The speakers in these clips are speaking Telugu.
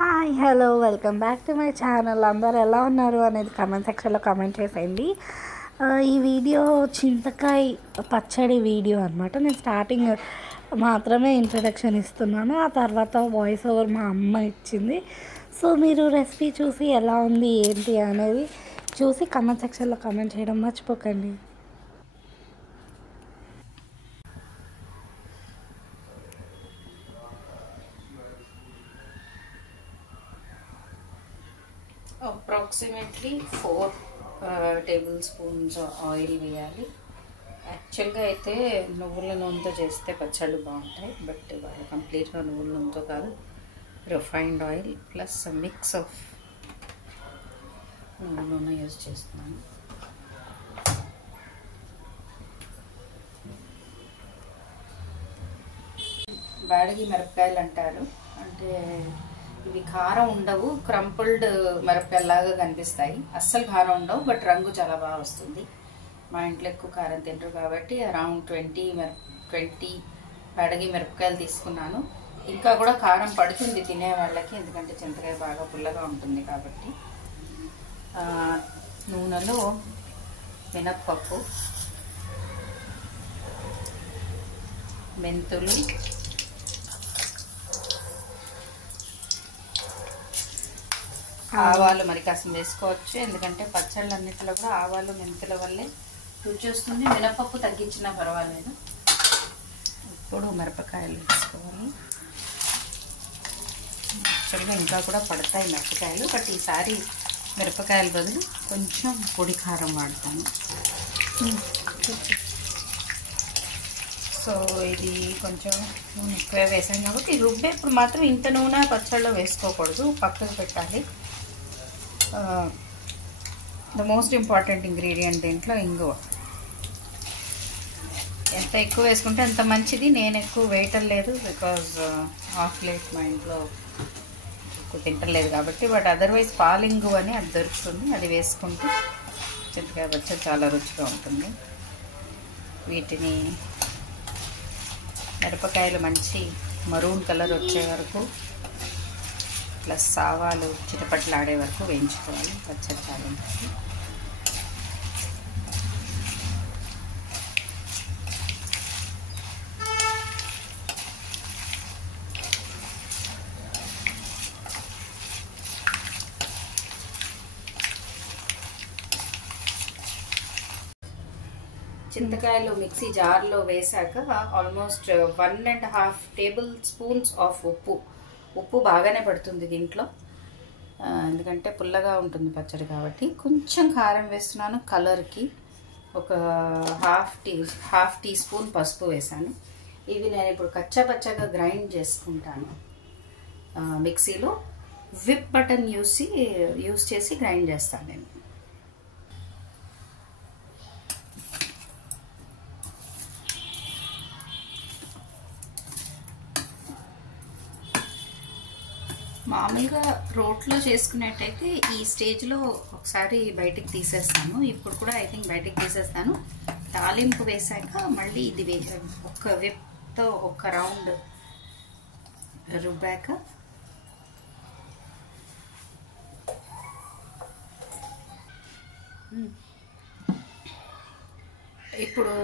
Hi hello welcome back to my channel. అందరు ఎలా ఉన్నారు అనేది కామెంట్ సెక్షన్లో కామెంట్ చేసేయండి. ఈ వీడియో చింతకాయ పచ్చడి వీడియో అనమాట. నేను స్టార్టింగ్ మాత్రమే ఇంట్రడక్షన్ ఇస్తున్నాను, ఆ తర్వాత వాయిస్ ఓవర్ మా అమ్మ ఇచ్చింది. సో మీరు రెసిపీ చూసి ఎలా ఉంది ఏంటి అనేది చూసి కామెంట్ సెక్షన్లో కామెంట్ చేయడం మర్చిపోకండి. అప్రాక్సిమేట్లీ 4 టేబుల్ స్పూన్స్ ఆయిల్ వేయాలి. యాక్చువల్గా అయితే నువ్వుల నూనెతో చేస్తే పచ్చళ్ళు బాగుంటాయి, బట్ ఇవాళ కంప్లీట్గా నువ్వుల నూనెతో కాదు, refined oil plus mix of నువ్వుల నూనె యూజ్ చేస్తున్నాను. బ్యాడగి మిరపకాయలు అంటారు, అంటే ఇవి కారం ఉండవు, క్రంపుల్డ్ మిరపకాయలాగా కనిపిస్తాయి. అస్సలు కారం ఉండవు, బట్ రంగు చాలా బాగా వస్తుంది. మా ఇంట్లో ఎక్కువ కారం తింటారు కాబట్టి అరౌండ్ 20 బ్యాడగి మిరపకాయలు తీసుకున్నాను. ఇంకా కూడా కారం పడుతుంది తినే వాళ్ళకి, ఎందుకంటే చింతకాయ బాగా పుల్లగా ఉంటుంది కాబట్టి. నూనెలో మినప్పప్పు, మెంతులు, ఆవాలు మరి కాస్త వేసుకోవచ్చు, ఎందుకంటే పచ్చళ్ళన్నిటిలో కూడా ఆవాలు మెంతుల వల్లే రుచి వస్తుంది. మినపప్పు తగ్గించినా పర్వాలేదు. ఇప్పుడు మిరపకాయలు వేసుకోవాలి. యాక్చువల్గా ఇంకా కూడా పడతాయి మిరపకాయలు, బట్ ఈసారి మిరపకాయల బదులు కొంచెం పొడి కారం వాడతాను. సో ఇది కొంచెం నూనె ఎక్కువ వేసాను కాబట్టి రుబ్బేప్పుడు మాత్రం ఇంత నూనె పచ్చళ్ళలో వేసుకోకూడదు, పక్కకు పెట్టాలి. ద మోస్ట్ ఇంపార్టెంట్ ఇంగ్రీడియంట్ దీంట్లో ఇంగువ. ఎంత ఎక్కువ వేసుకుంటే అంత మంచిది. నేను ఎక్కువ వేయటం లేదు, బికాజ్ హాఫ్ ప్లేట్ మా ఇంట్లో ఎక్కువ తింటలేదు కాబట్టి. బట్ అదర్వైజ్ పాలింగు అని అది దొరుకుతుంది, అది వేసుకుంటే చింతకాయ పచ్చడి చాలా రుచిగా ఉంటుంది. వీటిని మిరపకాయలు మంచి మరూన్ కలర్ వచ్చే వరకు ప్లస్ ఆవాలు చిటపట్లాడే వరకు వేయించుకోవాలి. పచ్చడి చాలా ఉంటుంది. చింతకాయలు మిక్సీ జార్లో వేసాక ఆల్మోస్ట్ 1.5 టేబుల్ స్పూన్స్ ఆఫ్ ఉప్పు బాగానే పడుతుంది దీంట్లో, ఎందుకంటే పుల్లగా ఉంటుంది పచ్చడి కాబట్టి. కొంచెం కారం వేస్తున్నాను కలర్కి. ఒక హాఫ్ టీ స్పూన్ పసుపు వేసాను. ఇవి నేను ఇప్పుడు కచ్చా పచ్చగా గ్రైండ్ చేసుకుంటాను మిక్సీలో. విప్ బటన్ యూస్ చేసి గ్రైండ్ చేస్తాను నేను. మామూలుగా రోట్లో చేసుకునేట్టయితే ఈ స్టేజ్లో ఒకసారి బయటికి తీసేస్తాను. ఇప్పుడు కూడా ఐ థింక్ బయటికి తీసేస్తాను. తాలింపు వేసాక మళ్ళీ ఇది ఒక విప్తో ఒక రౌండ్ రుబ్బాక ఇప్పుడు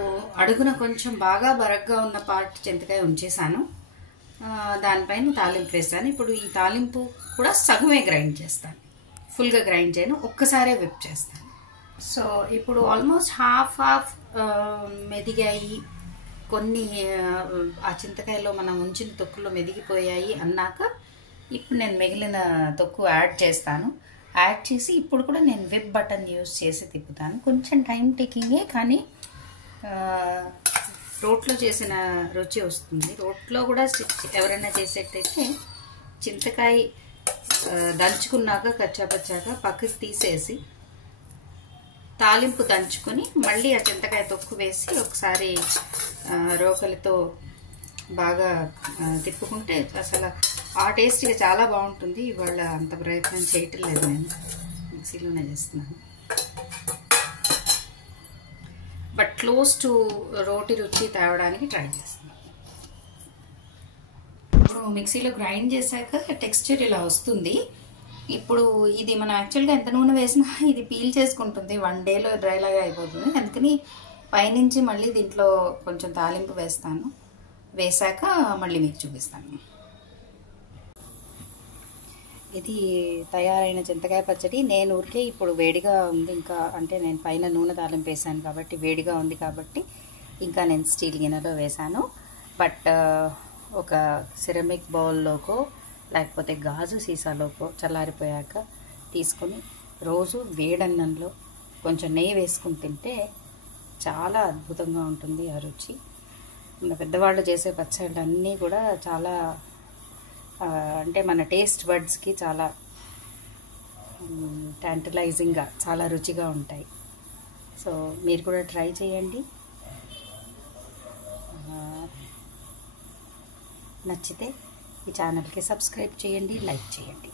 అడుగున కొంచెం బాగా బరగ్గా ఉన్న పార్ట్ చింతకాయ ఉంచేసాను, దానిపైన తాలింపు వేస్తాను. ఇప్పుడు ఈ తాలింపు కూడా సగమే గ్రైండ్ చేస్తాను, ఫుల్గా గ్రైండ్ చేయను, ఒక్కసారే విప్ చేస్తాను. సో ఇప్పుడు ఆల్మోస్ట్ హాఫ్ మెదిగాయి, కొన్ని ఆ చింతకాయలో మనం ఉంచిన తొక్కులో మెదిగిపోయాయి అన్నాక ఇప్పుడు నేను మిగిలిన తొక్కు యాడ్ చేస్తాను. యాడ్ చేసి ఇప్పుడు కూడా నేను విప్ బటన్ యూజ్ చేసి తిప్పుతాను. కొంచెం టైం టేకింగే, కానీ రోట్లో చేసిన రుచి వస్తుంది. రోట్లో కూడా ఎవరైనా చేసేటైతే చింతకాయ దంచుకున్నాక కచ్చాపచ్చాక పక్కకి తీసేసి తాలింపు దంచుకొని మళ్ళీ ఆ చింతకాయ తొక్కు వేసి ఒకసారి రోకలితో బాగా తిప్పుకుంటే అసలు ఆ టేస్ట్గా చాలా బాగుంటుంది. ఇవాళ అంత ప్రయత్నం చేయటం లేదు, నేను మిక్సీలోనే చేస్తున్నాను. బట్ క్లోజ్ టు రోటి రుచి తేవడానికి ట్రై చేస్తున్నాను. ఇప్పుడు మిక్సీలో గ్రైండ్ చేశాక టెక్స్చర్ ఇలా వస్తుంది. ఇప్పుడు ఇది మనం యాక్చువల్గా ఎంత నూనె వేసినా ఇది పీల్ చేసుకుంటుంది, 1 డేలో డ్రై లాగా అయిపోతుంది. అందుకని పైనుంచి మళ్ళీ దీంట్లో కొంచెం తాలింపు వేస్తాను. వేసాక మళ్ళీ మీకు చూపిస్తాను. ఇది తయారైన చింతకాయ పచ్చడి. నేను ఊరికే ఇప్పుడు వేడిగా ఉంది, ఇంకా అంటే నేను పైన నూనె తాలింపు వేసాను కాబట్టి వేడిగా ఉంది కాబట్టి ఇంకా నేను స్టీల్ గిన్నెలో వేసాను. బట్ ఒక సిరమిక్ బౌల్లోకో లేకపోతే గాజు సీసాలోకో చల్లారిపోయాక తీసుకొని రోజు వేడన్నంలో కొంచెం నెయ్యి వేసుకుని తింటే చాలా అద్భుతంగా ఉంటుంది ఆ రుచి. పెద్దవాళ్ళు చేసే పచ్చళ్ళు అన్నీ కూడా చాలా అంటే మన టేస్ట్ బడ్స్కి చాలా టాంటలైజింగ్గా చాలా రుచిగా ఉంటాయి. సో మీరు కూడా ట్రై చేయండి. నచ్చితే ఈ ఛానల్కి సబ్స్క్రైబ్ చేయండి, లైక్ చేయండి.